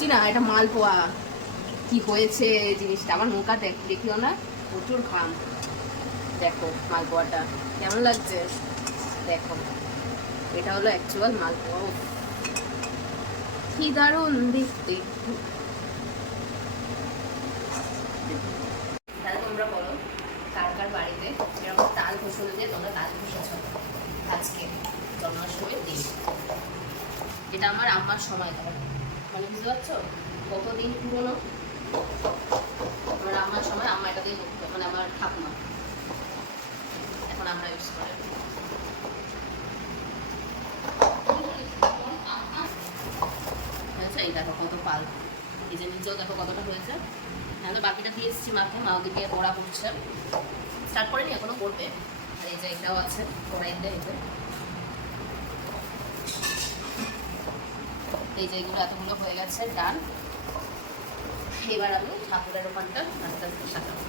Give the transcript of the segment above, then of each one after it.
লুচি না, এটা মালপোয়া। কি হয়েছে জিনিসটা, আমার মুখটা দেখিও না, প্রচুর ঘাম। দেখো মালপোয়াটা কেমন লাগছে, দেখো এটা হলো অ্যাকচুয়াল মালপোয়া। কি দারুণ দেখতে। তাহলে তোমরা বলো কার কার বাড়িতে এরকম তাল ঘষল দিয়ে তোমরা তাল ঘষেছ আজকে জন্মাষ্টমীর দিন। এটা আমার আম্মার সময় ধর, মানে বুঝতে পারছো কতদিন পুরনো। আমার আম্মার সময় আম্মা এটা দিয়ে করতো, মানে আমার ঠাকুমা, এখন আমরা ইউজ করে। এই দেখো কত পাল, এই যে নিচেও দেখো কতটা হয়েছে। হ্যাঁ, বাকিটা দিয়ে এসেছি মাকে, মা ওদিকে বড়া করছে, স্টার্ট করেনি এখনো, করবে। আর এই যে এটাও আছে কড়াইতে, এই যে এগুলো এতগুলো হয়ে গেছে ডান। এবার আমি ঠাকুরের ওখানটা আস্তে আস্তে সাজাবো।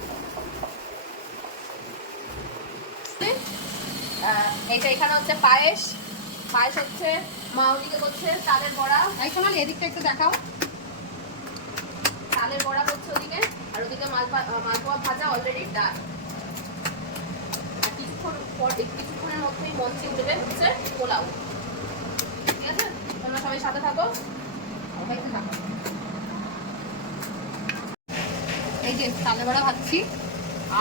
এইটা এখানে হচ্ছে পায়েস, পায়েস হচ্ছে মা ওদিকে করছে তালের বড়া। এই শোনালি এদিকটা একটু দেখাও, তালের বড়া করছে ওদিকে, আর ওদিকে মালপোয়া ভাজা অলরেডি ডাল। আর কিছুক্ষণের মধ্যেই মঞ্চে উঠবে হচ্ছে পোলাও। ঠিক আছে, তোমরা সবাই সাথে থাকো। এই যে তালের বড়া ভাজছি,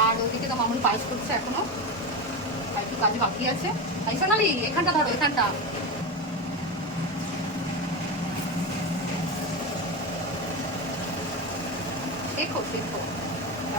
আর ওইদিকে তো মামুনি পায়েস করছে এখনো, আর একটু কাজে বাকি আছে। তাই শোনালি এখানটা ধরো, এখানটা দেখো দেখো।